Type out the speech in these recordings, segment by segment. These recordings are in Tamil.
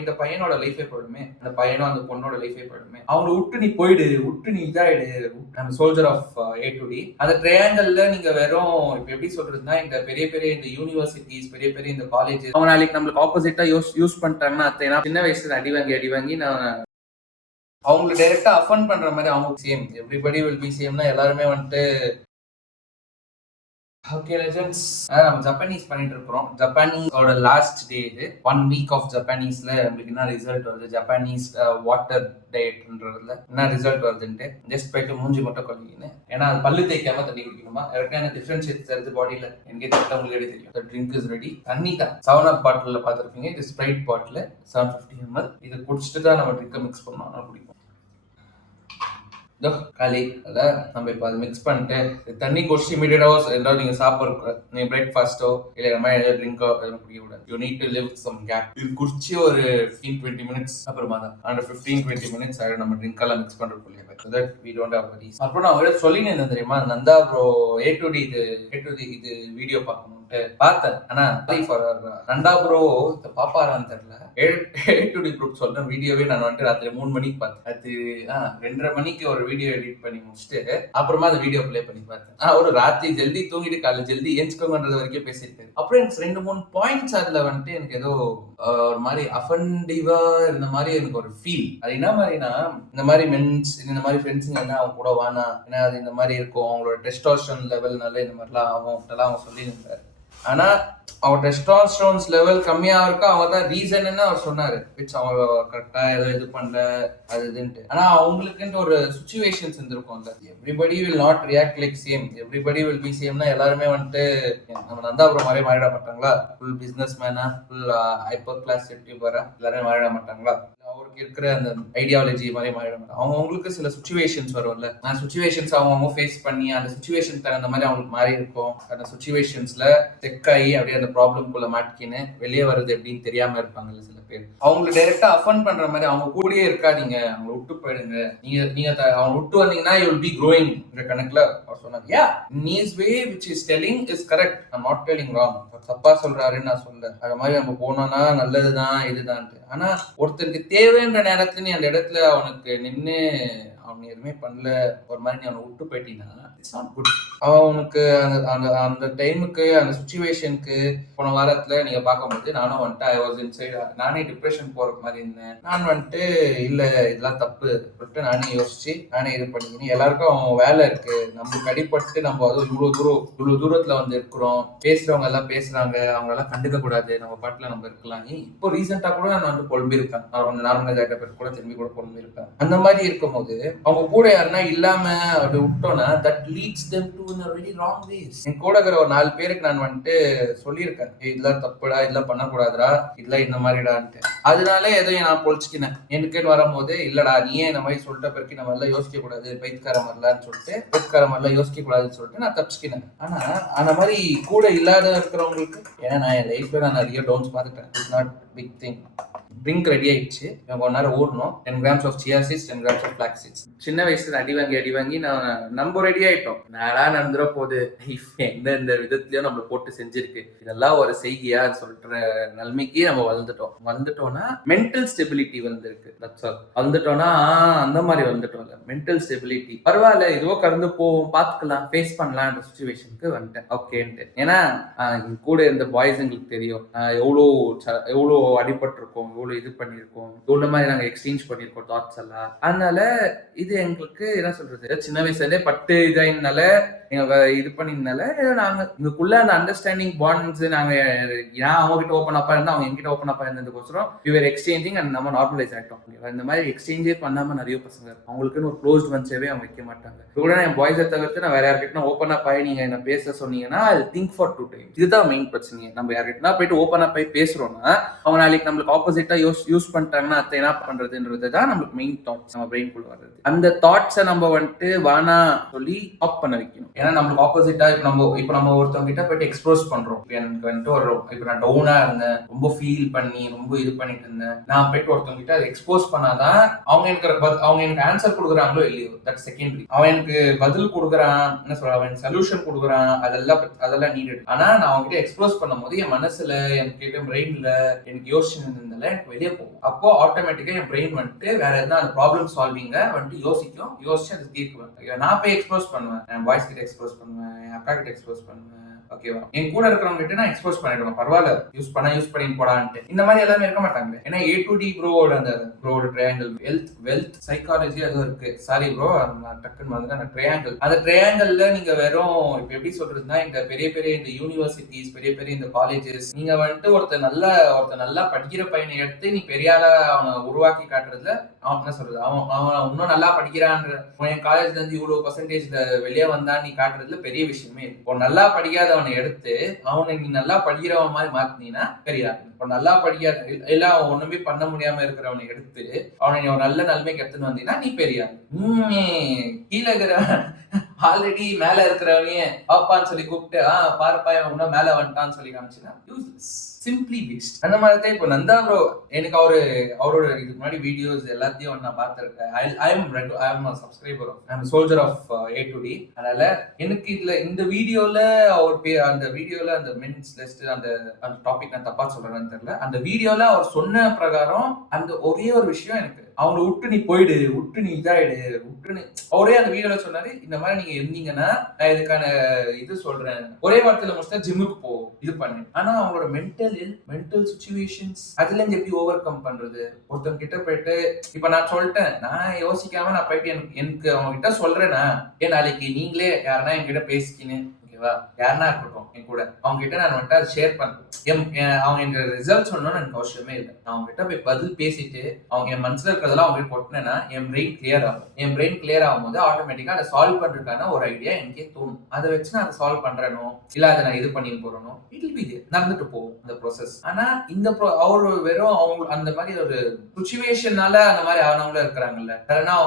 இந்த பையனோட லைஃபே போயிடுமே, அந்த பையனும் அந்த பொண்ணோட லைஃபே போயிடுமே. அவங்களை விட்டு நீ போயிடு, விட்டு நீ இதாயிடு. நம்ம soldier of A to D அந்த ட்ரையாங்கல்ல நீங்க வெறும் இப்ப எப்படி சொல்றதுன்னா, இந்த பெரிய பெரிய இந்த யூனிவர்சிட்டிஸ், பெரிய பெரிய இந்த காலேஜ் அவங்க நாளைக்கு நம்மளுக்கு ஆப்போசிட்டா யூஸ் பண்ணிட்டாங்கன்னா அத்தை சின்ன வயசுல அடி வாங்கி நான் அவங்களை டைரக்டா அஃபண்ட் பண்ற மாதிரி அவங்க சேம் எவ்ரிபடி வில் பி சேம்னா எல்லாருமே வந்துட்டு ஓகே லெஜெண்ட்ஸ் நம்ம ஜப்பானீஸ் பண்ணிட்டு இருக்கிறோம். ஜப்பானீஸோட லாஸ்ட் டே இது 1 வீக் ஆஃப் ஜப்பானீஸ்ல நம்மளுக்கு என்ன ரிசல்ட் வருது, ஜப்பானீஸ் வாட்டர் டயட்ன்றதுல என்ன ரிசல்ட் வருதுன்ட்டு ஜஸ்ட் போயிட்டு மூஞ்சி மட்டும் கழுவிக்கின்னு, ஏன்னா அது பல்லு தேய்க்காம தண்ணி குடிக்கணுமா, என்ன டிஃபரன்ஷியேட் தருது பாடியில எனக்கே தெரியல, உங்களுக்கு தெரியும். Drink is ready. தண்ணி தான் 7 Up பாட்டில் பார்த்துருப்பீங்க. இது ஸ்ப்ரைட் பாட்டில் 750 ml. இதை குடிச்சிட்டு தான் நம்ம ட்ரிங்கை மிக்ஸ் பண்ணோம். நான் குடிப்போம் காலி அதான் நம்ம இப்போ அதை மிக்ஸ் பண்ணிட்டு தண்ணி குடிச்சு இமீடியட்டாவோ ஏதாவது நீங்க சாப்பிட்ற நீங்க பிரேக்ஃபாஸ்ட்டோ இல்லை இந்த மாதிரி ஏதாவது ட்ரிங்கோ எதுவும் குடிக்க கூடாது. You need to leave some gap. இது குடிச்சு ஒரு 15-20 minutes அப்புறமா தான் அந்த 15-20 minutes ஆகிடும் நம்ம ட்ரிங்க் எல்லாம் mix பண்றதுக்குள்ளே. So that we don't have worries. அப்புறம் நான் அவரே சொல்லினேன் தெரியுமா, Nanda bro A to D இது வீடியோ பார்க்கணும்ட்டு பார்த்தேன். ஆனா நந்தா ப்ரோ பாப்பாரான்னு தெரியல. A to D குரூப் சொல்றேன் வீடியோவே நான் வந்துட்டு ராத்திரி 3 மணிக்கு பார்த்தேன். அது 2:30 மணிக்கு ஒரு வீடியோ எடிட் பண்ணி முடிச்சுட்டு அப்புறமா அந்த வீடியோ பிளே பண்ணி பார்த்தேன். ஒரு ராத்திரி ஜல்தி தூங்கிட்டு காலை ஜல்தி ஏஞ்சுக்கோங்கன்றது வரைக்கும் பேசியிருக்காரு. அப்புறம் எனக்கு 2-3 பாயிண்ட்ஸ் அதுல வந்துட்டு எனக்கு ஏதோ ஒரு மாதிரி அஃபண்டிவா இருந்த மாதிரி எனக்கு ஒரு ஃபீல். அது என்ன மாதிரினா, இந்த மாதிரி மென்ஸ் இந்த மாதிரி ஃப்ரெண்ட்ஸுங்க என்ன அவங்க கூட வானா, ஏன்னா அது இந்த மாதிரி இருக்கும், அவங்களோட டெஸ்டோஸ்டரோன் லெவல்னால இந்த மாதிரிலாம் ஆகும் அவங்க சொல்லியிருந்தாரு. ஆனா அவர் டெஸ்டோஸ்டரோன்ஸ் லெவல் கம்மியா இருக்கா அவங்க தான் ரீசன் அவர் சொன்னாரு. விச் அவங்க கரெக்டா ஏதோ இது பண்ணல அது இதுன்ட்டு. ஆனா அவங்களுக்குன்ட்டு ஒரு சுச்சுவேஷன்ஸ் இருந்திருக்கும். Everybody will not react like same, everybody will be சேம்னா எல்லாருமே வந்துட்டு நம்ம நந்தாபுரம் மாதிரியே மாறிட மாட்டாங்களா? ஃபுல் பிசினஸ் மேனா, ஃபுல் ஹைப்பர் கிளாஸ் யூடியூபரா எல்லாருமே மாறிட மாட்டாங்களா? அவருக்கு இருக்கிற அந்த ஐடியாலஜி மாதிரி மாறிட மாட்டாங்க. அவங்களுக்கு சில சுச்சுவேஷன்ஸ் வரும்ல, அந்த சுச்சுவேஷன்ஸ் அவங்க ஃபேஸ் பண்ணி அந்த சுச்சுவேஷன் தகுந்த மாதிரி அவங்களுக்கு மாறி இருக்கும். அந்த சுச்சுவேஷன்ஸ்ல செக்காயி அப்படியே அந்த ப்ராப்ளம்குள்ள மாட்டிக்கின்னு வெளியே வருது எப்படின்னு தெரியாம இருப்பாங்கல்ல சில பேர். அவங்களை டைரக்டா அஃபண்ட் பண்ற மாதிரி அவங்க கூடயே இருக்காதீங்க, அவங்களை விட்டு போயிடுங்க. நீங்க அவங்க விட்டு வந்தீங்கன்னா யூ வில் பி க்ரோயிங் கணக்குல அவர் சொன்னாங்க. Yeah niece way which is telling is correct. I am not telling wrong. தப்பா சொல்றாருன்னு நான் சொல்ல. அது மாதிரி நம்ம போனோம்னா நல்லதுதான் இதுதான். ஆனா ஒருத்தருக்கு தேவைன்ற நேரத்துல நீ அந்த இடத்துல அவனுக்கு நின்று அவன் எதுவுமே பண்ணல ஒரு மாதிரி நீ அவனை விட்டு போயிட்டீங்கன்னா இட்ஸ் நாட் குட். அவனுக்கு அந்த டைமுக்கு அந்த சுச்சுவேஷனுக்கு போன வாரத்துல நீங்க பார்க்கும்போது நானும் வந்துட்டு ஐ வாஸ் இன்சைட், நானே டிப்ரெஷன் போற மாதிரி இருந்தேன். நான் வந்துட்டு இல்ல இதெல்லாம் தப்பு சொல்லிட்டு நானே யோசிச்சு நானே இது பண்ணிக்கின்னு எல்லாருக்கும் அவன் வேலை இருக்கு, நம்மளுக்கு அடிப்பட்டு நம்ம அது இவ்வளவு தூரத்துல வந்து இருக்கிறோம், பேசுறவங்க எல்லாம் பேசுறாங்க, அவங்க எல்லாம் கண்டுக்க கூடாது, நம்ம பாட்டுல நம்ம இருக்கலாம். இப்போ ரீசெண்டா கூட நான் வந்து புலம்பிருக்கேன், நார்மலா பேர் கூட திரும்பி கூட புலம்பிருப்பேன். அந்த மாதிரி இருக்கும்போது அவங்க கூட யாருன்னா இல்லாம அப்படி விட்டோம்னா that leads them to in a very wrong ways. என் கூட இருக்கிற ஒரு 4 பேருக்கு நான் வந்துட்டு சொல்லியிருக்கேன், இதெல்லாம் தப்புடா, இதெல்லாம் பண்ணக்கூடாதுடா, இதெல்லாம் இந்த மாதிரிடான்ட்டு. அதனால ஏதோ நான் பொழிச்சுக்கினேன். எனக்குன்னு வரும்போது இல்லடா நீயே இந்த மாதிரி சொல்லிட்ட பிறகு நம்ம எல்லாம் யோசிக்க கூடாது, பைத்கார மாதிரிலான்னு சொல்லிட்டு பைத்கார மாதிரிலாம் யோசிக்க கூடாதுன்னு சொல்லிட்டு நான் தப்பிச்சுக்கினேன். ஆனா அந்த மாதிரி கூட இல்லாத இருக்கிறவங்களுக்கு, ஏன்னா நான் என் லைஃப்ல நான் நிறைய டவுன்ஸ் பார்த்துட்டேன். It's not big thing. Drink ready ஆயிடுச்சு, கொஞ்ச நேரம் ஓடணும். 10 grams of chia seeds, 10 grams of flax seeds. சின்ன வயசுல அடி வாங்கி நம்ம ரெடி ஆயிட்டோம். நாளா நடந்துட போகுது, எந்த விதத்துலயும் நம்ம போட்டு செஞ்சிருக்கு, இதெல்லாம் ஒரு செய்தியா சொல்ற நிலைமைக்கு நம்ம வந்துட்டோம்னா மென்டல் ஸ்டெபிலிட்டி வந்திருக்கு. வந்துட்டோம்னா அந்த மாதிரி வந்துட்டோம்ல மென்டல் ஸ்டெபிலிட்டி. பரவாயில்ல இதுவோ கடந்து போவோம், பாத்துக்கலாம், ஃபேஸ் பண்ணலான்ற சுச்சுவேஷனுக்கு வந்துட்டேன். ஓகேன்ட்டு. ஏன்னா கூட இந்த பாய்ஸ் எங்களுக்கு தெரியும் எவ்வளோ அடிபட்டு இருக்கோம், எவ்வளவு இது பண்ணிருக்கோம், இவ்வளவு மாதிரி நாங்க எக்ஸ்சேஞ்ச் பண்ணிருக்கோம் தாட்ஸ் எல்லாம். அதனால இது எங்களுக்கு என்ன சொல்றது, சின்ன வயசுல இருந்தே பட்டு இதாயினால எங்க இது பண்ணிருந்தால நாங்க எங்களுக்குள்ள அந்த அண்டர்ஸ்டாண்டிங் பாண்ட்ஸ் நாங்க ஏன் அவங்க கிட்ட ஓப்பன் அப்பா இருந்தா அவங்க எங்கிட்ட ஓப்பன் அப்பா இருந்ததுக்கோசரம் யூஆர் எக்ஸ்சேஞ்சிங் அண்ட் நம்ம நார்மலைஸ் ஆயிட்டோம். இந்த மாதிரி எக்ஸ்சேஞ்சே பண்ணாம நிறைய பசங்க அவங்களுக்குன்னு ஒரு க்ளோஸ்ட் ஒன்ஸாவே அவங்க வைக்க மாட்டாங்க. கூட என் பாய்ஸை தவிர்த்து நான் வேற யார்கிட்ட ஓப்பன் அப் ஆகி நீங்க என்ன பேச சொன்னீங்கன்னா ஐ திங்க் ஃபார் 2 times. இதுதான் மெயின் பிரச்சனை. நம்ம யார்கிட்ட போயிட்டு ஓப்பன் அப் ஆகி பேசுறோம்னா அவங்க நாளைக்கு நம்மளுக்கு ஆப்போசிட்டா யூஸ் பண்ணிட்டாங்கன்னா அதை என்ன பண்றதுன்றது தான் நம்மளுக்கு மெயின் தாட்ஸ் நம்ம பிரெயின்குள்ள வர்றது. அந்த தாட்ஸை நம்ம வந்துட்டு வானா சொல்லி ஆப் பண்ண வைக்கணும். ஏன்னா நம்மளுக்கு ஆப்போசிட்டா இப்ப நம்ம ஒருத்தவங்க கிட்ட போயிட்டு எக்ஸ்ப்ரோஸ் பண்றோம். எனக்கு வந்துட்டு இப்ப நான் டவுனா இருந்தேன், ரொம்ப ஃபீல் பண்ணி ரொம்ப இது பண்ணிட்டு இருந்தேன், நான் போயிட்டு ஒருத்தவங்க கிட்ட எக்ஸ்போஸ் பண்ணாதான் அவங்க எனக்கு ஆன்சர் கொடுக்குறாங்களோ இல்லையோ தட் செகண்டரி. அவன் எனக்கு பதில் கொடுக்குறான், என்ன சொல்ற, அவன் சொல்யூஷன் கொடுக்குறான், அதெல்லாம் நீடட். ஆனா நான் அவங்க கிட்ட எக்ஸ்ப்ரோஸ் பண்ணும் போது என் மனசுல எனக்கு பிரெயின்ல எனக்கு யோசிச்சு இருந்தேன் இல்ல எனக்கு வெளியே போகும். அப்போ ஆட்டோமேட்டிக்கா என் பிரெயின் வந்துட்டு வேற எதுனா அந்த ப்ராப்ளம் சால்விங்க வந்துட்டு யோசிச்சு அதை தீர்க்குவேன். நான் போய் எக்ஸ்போஸ் பண்ணுவேன், என் பாய்ஸ் கிட்ட எக்ஸ்போஸ் பண்ணுவேன், என் அக்கா கிட்ட எக்ஸ்போஸ் பண்ணுவேன். ஓகேவா, என் கூட இருக்கிறவங்க கிட்ட நான் எக்ஸ்போஸ் பண்ணிடுவேன், பரவாயில்ல யூஸ் பண்ணி போடான்ட்டு. இந்த மாதிரி எல்லாமே இருக்க மாட்டாங்க. ஏன்னா A to D ப்ரோவோட அந்த ப்ரோவோட ட்ரையாங்கிள் வெல்த் சைக்காலஜி அதுவும் இருக்கு. சாரி ப்ரோ, டக்குன்னு வந்து அந்த ட்ரையாங்கிள், அந்த ட்ரையாங்கிள்ல நீங்க வெறும் இப்ப எப்படி சொல்றதுன்னா, இந்த பெரிய பெரிய இந்த யூனிவர்சிட்டிஸ், பெரிய பெரிய இந்த காலேஜஸ், நீங்க வந்துட்டு ஒருத்தர் நல்லா படிக்கிற பையனை எடுத்து நீ பெரிய ஆளா அவனை உருவாக்கி காட்டுறதுல அவன் என்ன சொல்றது, அவன் இன்னும் நல்லா படிக்கிறான்ற, என் காலேஜ்ல இருந்து இவ்வளவு பர்சன்டேஜ்ல வெளியே வந்தா நீ காட்டுறதுல பெரிய விஷயமே. இப்போ நல்லா படிக்காதவனை எடுத்து அவனை நீ நல்லா படிக்கிறவன் மாதிரி மாத்தினீங்கன்னா பெரிய ஆள். இப்போ நல்லா படிக்காத எல்லாம் அவன் ஒண்ணுமே பண்ண முடியாம இருக்கிறவனை எடுத்து அவனை நீ ஒரு நல்ல நிலைமைக்கு எடுத்துன்னு வந்தீங்கன்னா நீ பெரிய ஆள். கீழே இருக்கிற ஆல்ரெடி மேல இருக்கிறவனையே பாப்பான்னு சொல்லி கூப்பிட்டு பாருப்பா இன்னும் மேல வந்துட்டான்னு சொல்லி காமிச்சுன்னா யூஸ்லெஸ், சிம்பிளி வேஸ்ட். அந்த மாதிரி தான் இப்போ நந்தா ப்ரோ, எனக்கு அவரோட இதுக்கு முன்னாடி வீடியோஸ் எல்லாத்தையும் நான் பார்த்திருக்கேன். I am subscriber, I am soldier of A to D. அதனால எனக்கு இதுல இந்த வீடியோல அந்த வீடியோல அந்த மென்ஸ் லிஸ்ட் அந்த டாபிக் நான் தப்பா சொல்றேன்னு தெரியல. அந்த வீடியோல அவர் சொன்ன பிரகாரம் அந்த ஒரே ஒரு விஷயம், எனக்கு அவங்களை விட்டு நீ போயிடு, விட்டு நீ இதாயிடு, விட்டு நீ அவரே அந்த வீடியோல சொன்னாரு, இந்த மாதிரி நீங்க இருந்தீங்கன்னா நான் இதுக்கான இது சொல்றேன், ஒரே வார்த்தையில முடிச்சா ஜிம்முக்கு போ, இது பண்ணு. ஆனா அவங்களோட மென்டல் சிச்சுவேஷன்ஸ் அதுல இருந்து எப்படி ஓவர் கம் பண்றது? ஒருத்தன் கிட்ட போயிட்டு இப்ப நான் சொல்லிட்டேன், நான் யோசிக்காம நான் போயிட்டு எனக்கு அவங்க கிட்ட சொல்றேன்னா, ஏன் நாளைக்கு நீங்களே யாருன்னா என்கிட்ட பேசிக்கின்னு, யாருன்னா இருக்கட்டும் என் கூட, அவங்க கிட்ட நான் வந்துட்டு அதை ஷேர் பண்றேன். அவங்க எனக்கு ரிசல்ட் சொல்லணும்னு எனக்கு அவசியமே இல்லை. நான் அவங்க கிட்ட போய் பதில் பேசிட்டு அவங்க என் மனசுல இருக்கிறதெல்லாம் அவங்க கிட்ட கொட்டினேன்னா என் பிரெயின் கிளியர் ஆகும். என் பிரெயின் கிளியர் ஆகும்போது ஆட்டோமேட்டிக்கா அதை சால்வ் பண்றதுக்கான ஒரு ஐடியா எனக்கே தோணும். அதை வச்சு நான் அதை சால்வ் பண்றேனோ இல்ல அதை நான் இது பண்ணி போறேனோ இட் வில் பி தேர், நடந்துட்டு போகும் அந்த ப்ராசஸ். ஆனா இந்த அவரு வெறும் அவங்க அந்த மாதிரி ஒரு சுச்சுவேஷனால அந்த மாதிரி ஆனவங்களும் இருக்கிறாங்கல்ல, சரணா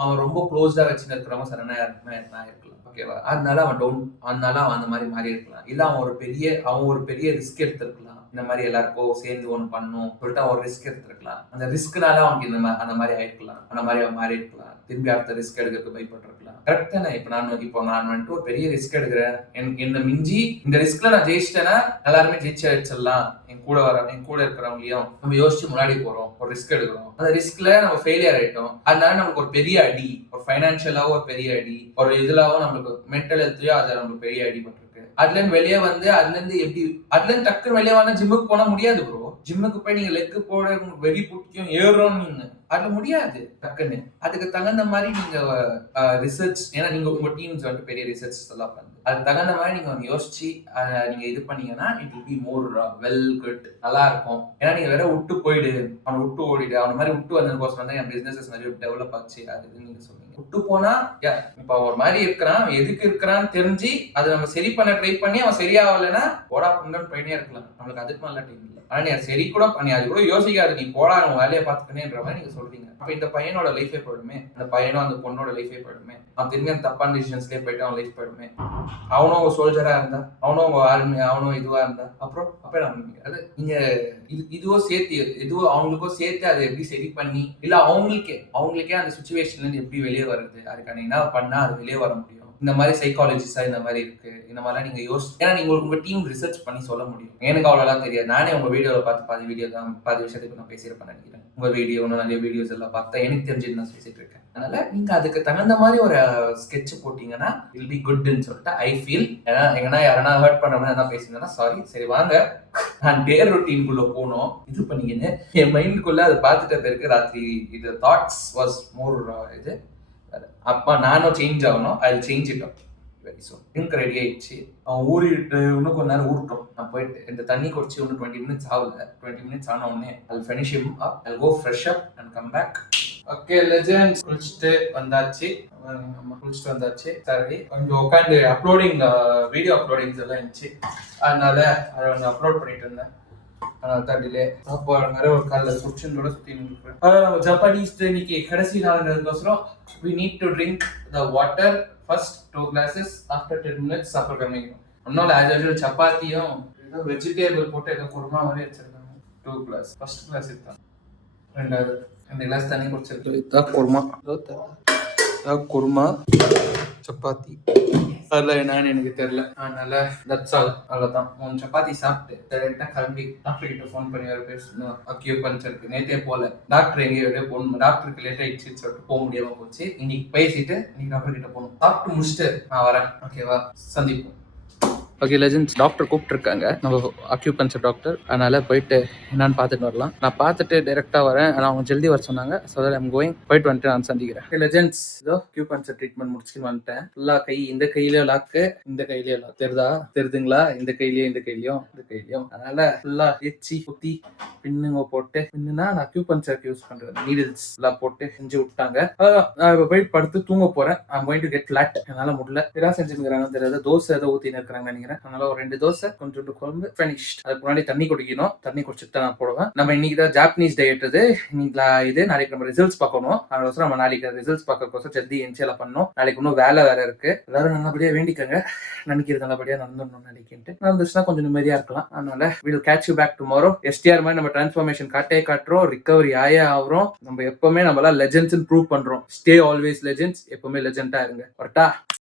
அவன் ரொம்ப க்ளோஸ்டா வச்சுன்னு இருக்கிறவங்க சரணா யாருக்குமே இருக்கலாம். ஓகேவா, அதனால அவன் அந்த மாதிரி மாறி இருக்கலாம். இல்ல அவன் ஒரு பெரிய ரிஸ்க் எடுத்திருக்கலாம். இந்த மாதிரி எல்லாருக்கும் சேர்ந்து ஒண்ணு பண்ணும் சொல்லிட்டு அவன் ஒரு ரிஸ்க் எடுத்திருக்கலாம். அந்த ரிஸ்க்னால அவனுக்கு அந்த மாதிரி ஆயிருக்கலாம், அந்த மாதிரி அவன் மாறி இருக்கலாம். திரும்பி அடுத்த ரிஸ்க் எடுக்கிறதுக்கு பயப்பட்டிருக்கலாம். கரெக்ட் தானே? இப்போ நான் வந்துட்டு ஒரு பெரிய ரிஸ்க் எடுக்கிறேன், என்ன மிஞ்சி இந்த ரிஸ்க்ல நான் ஜெயிச்சிட்டேன்னா எல்லாருமே ஜெயிச்சு வச்சிடலாம். என் கூட இருக்கிறவங்களையும் நம்ம யோசிச்சு முன்னாடி போறோம், ஒரு ரிஸ்க் எடுக்கிறோம், அந்த ரிஸ்க்ல நம்ம ஃபெயிலியர் ஆயிட்டோம். அதனால நமக்கு ஒரு பெரிய அடி, ஒரு ஃபைனான்சியலாவும் ஒரு பெரிய அடி, ஒரு இதுலாவும் நம்மளுக்கு மென்டல் ஹெல்த்லயோ அது நம்மளுக்கு பெரிய அடிபட்டிருக்கு. அதுல இருந்து வெளியே வந்து அதுல இருந்து டக்குன்னு வெளியே வந்தா ஜிம்முக்கு போன முடியாது ப்ரோ. ஜிம்முக்கு போய் நீங்க லெக் போட வெறி புட்டியும் ஏறுறோம் நீங்க, அது முடியாது டக்குன்னு. அதுக்கு தகுந்த மாதிரி நீங்க ரிசர்ச், ஏன்னா நீங்க உங்க டீம்ஸ் வந்து பெரிய ரிசர்ச் எல்லாம் பண்ணுது, அதுக்கு தகுந்த மாதிரி நீங்க யோசிச்சு நீங்க இது பண்ணீங்கன்னா it will be more well good, நல்லா இருக்கும். ஏன்னா நீங்க வேற விட்டு போயிடு, அவனை விட்டு ஓடிடு, அவன் மாதிரி விட்டு வந்ததுக்கோசரம் தான் என் பிசினஸ் நிறைய டெவலப் ஆச்சு அது நீங்க சொன்னீங்க. விட்டு போனா இப்ப ஒரு மாதிரி இருக்கிறான், எதுக்கு இருக்கிறான்னு தெரிஞ்சு அதை நம்ம சரி பண்ண ட்ரை பண்ணி அவன் சரியாகலைன்னா போடா புண்டன்னு போயினே இருக்கலாம். நம்மளுக்கு அதுக்கு நல்ல டைம் இல்லை. ஆனா நீ சரி கூட பண்ணி அது கூட யோசிக்காது, நீ போடா உன் வேலையை பார்த்துக்கணுன்ற மாதிரி நீங்க சொல்றீங்க. அப்ப இந்த பையனோட லைஃபே போயிடுமே, அந்த பையனும் அந்த பொண்ணோட லைஃபே போயிடுமே, அவன் திரும்பி அந்த தப்பான டிசிஷன்ஸ்லேயே போயிட்டு அவன் லைஃப் போயிடுமே. அவனும் ஒரு சோல்ஜரா இருந்தா, அவனும் ஆர்மி, அவனும் இதுவா இருந்தா அப்புறம் அது நீங்க இதுவோ அவங்களுக்கோ சேர்த்து அதை எப்படி சரி பண்ணி இல்ல அவங்களுக்கே அந்த சுச்சுவேஷன்ல இருந்து எப்படி வெளியே வருது, அதுக்கான என்ன பண்ணா அது வெளியே வர முடியும். இந்த மாதிரி சைக்காலஜிஸ்டா இந்த மாதிரி இருக்கு, இந்த மாதிரிலாம் நீங்க ஏன்னா நீங்க உங்க டீம் ரிசர்ச் பண்ணி சொல்ல முடியும். எனக்கு அவ்வளவுலாம் தெரியாது. நானே உங்க வீடியோல பார்த்து பாதி விஷயத்துக்கு நான் பேசியிருப்பேன் நினைக்கிறேன். உங்க வீடியோ நிறைய வீடியோஸ் எல்லாம் பார்த்தா எனக்கு தெரிஞ்சது நான் பேசிட்டு இருக்கேன். அதனால நீங்க அதுக்கு தகுந்த மாதிரி ஒரு ஸ்கெட்ச் போட்டீங்கன்னா வில் பி குட்னு சொல்லிட்டு ஐ ஃபீல். ஏன்னா எங்கன்னா யாரா ஹர்ட் பண்ற மாதிரி தான் பேசிங்கன்னா சாரி. சரி வாங்க, நான் டே ரொட்டீனுக்குள்ள போனோம். இது பண்ணீங்கன்னு என் மைண்டுக்குள்ள அதை பார்த்துட்ட பிறகு ராத்திரி இது தாட்ஸ் வாஸ் மோர் இது. அப்பா நானும் சேஞ்ச் ஆகணும், I change it up very soon. Drink ready ஆயிடுச்சு, அவன் ஊறிட்டு இன்னும் கொஞ்ச நேரம் ஊறட்டும். நான் போயிட்டு இந்த தண்ணி குடிச்சு இன்னும் 20 மினிட்ஸ் ஆகல. 20 மினிட்ஸ் ஆன உடனே I'll finish him up, I'll go fresh up and come back. Okay legends, குளிச்சுட்டு வந்தாச்சு. சரி கொஞ்சம் உட்காந்து வீடியோ அப்லோடிங்ஸ் எல்லாம் இருந்துச்சு, அதனால அதை வந்து அப்லோட் பண்ணிட்டு இருந்தேன். அதனால தான் டிலே. சாப்பாடு நிறைய ஒரு காலையில் குடிச்சுன்னு சுற்றி நிற்கிறேன். நம்ம ஜப்பானீஸ் இன்னைக்கு கடைசி நாள்ன்றதுக்கோசரம் we need to drink the water first 2 glasses after 10 minutes சாப்பிட கம்மிக்கணும். ஒன்னும் ஆஸ் யூசுவல் சப்பாத்தியும் ஏதோ வெஜிடேபிள் போட்டு ஏதோ குருமா மாதிரி வச்சிருக்காங்க. 2 கிளாஸ், ஃபர்ஸ்ட் கிளாஸ் இதுதான். 2 கிளாஸ் தண்ணி குடிச்சிருக்கு. இதுதான் குருமா, சப்பாத்தி. அதுல என்னன்னு எனக்கு தெரியல. அதனால தட்ஸ் ஆல். அவ்வளவுதான். 3 சப்பாத்தி சாப்பிட்டு டேரக்டா கிளம்பி டாக்டர் கிட்ட ஃபோன் பண்ணி வேற பேசணும். அக்யூபஞ்சருக்கு நேத்தே போல டாக்டர் எங்கேயோ வெளியே போகணும். டாக்டருக்கு லேட் ஆயிடுச்சுன்னு சொல்லிட்டு போக முடியாம போச்சு. இன்னைக்கு பேசிட்டு இன்னைக்கு டாக்டர் கிட்ட போகணும். சாப்பிட்டு முடிச்சுட்டு நான் வரேன். ஓகேவா? சந்திப்போம். ஓகே லெஜெண்ட்ஸ், டாக்டர் கூப்பிட்டுருக்காங்க, நம்ம அக்யூபஞ்சர் டாக்டர். அதனால போயிட்டு என்னன்னு பார்த்துட்டு வரலாம். நான் பார்த்துட்டு டைரெக்டாக வரேன். ஆனால் அவங்க ஜல்தி வர சொன்னாங்க. So I'm going. போயிட்டு வந்துட்டு நான் சந்திக்கிறேன். ஓகே லெஜெண்ட்ஸ், இதோ அக்யூபஞ்சர் ட்ரீட்மெண்ட் முடிச்சுட்டு வந்துட்டேன். ஃபுல்லாக கை இந்த கையிலேயும் லாக்கு, இந்த கையிலேயும் லாக். தெரியுதுங்களா? இந்த கையிலையும் இந்த கையிலையும். அதனால ஃபுல்லாக எச்சி குத்தி பின்னுங்க போட்டு, பின்னுனா நான் அக்யூபஞ்சருக்கு யூஸ் பண்ணுறேன் நீடில்ஸ் எல்லாம் போட்டு செஞ்சு விட்டாங்க. நான் இப்போ போயிட்டு படுத்து தூங்க போகிறேன். I'm going to get flat. என்னால் முடியல. எதாவது செஞ்சுருக்கிறாங்கன்னு தெரியாது. தோசை ஏதோ ஊற்றின்னு இருக்கிறாங்க நினைக்கிறேன். அதனால ஒரு 2 தோசை கொஞ்சோண்டு குழம்பு ஃபினிஷ்ட். அதுக்கு முன்னாடி தண்ணி குடிக்கணும். தண்ணி குடிச்சிட்டு நான் போடுவேன். நம்ம இன்னைக்கு தான் ஜாப்பனீஸ் டயட் இது நாளைக்கு நம்ம ரிசல்ட்ஸ் பார்க்கணும். அதனால நம்ம நாளைக்கு ரிசல்ட்ஸ் பார்க்கறதுக்கோசம் ஜல்தி என்சியெல்லாம் பண்ணணும். நாளைக்கு இன்னும் வேலை வேற இருக்கு. எல்லாரும் நல்லபடியா வேண்டிக்கங்க. நினைக்கிறது நல்லபடியா நடந்துடணும் நினைக்கிட்டு நடந்துச்சுன்னா கொஞ்சம் நிம்மதியா இருக்கலாம். அதனால will catch you back tomorrow. STR மாதிரி நம்ம டிரான்ஸ்ஃபர்மேஷன் காட்டுறோம். ரிகவரி ஆகிறோம். நம்ம எப்பவுமே நம்மளாம் லெஜெண்ட்ஸ் ப்ரூவ் பண்றோம். Stay always legends. எப்பவுமே லெஜெண்டா இருங்க. கரெக்டா?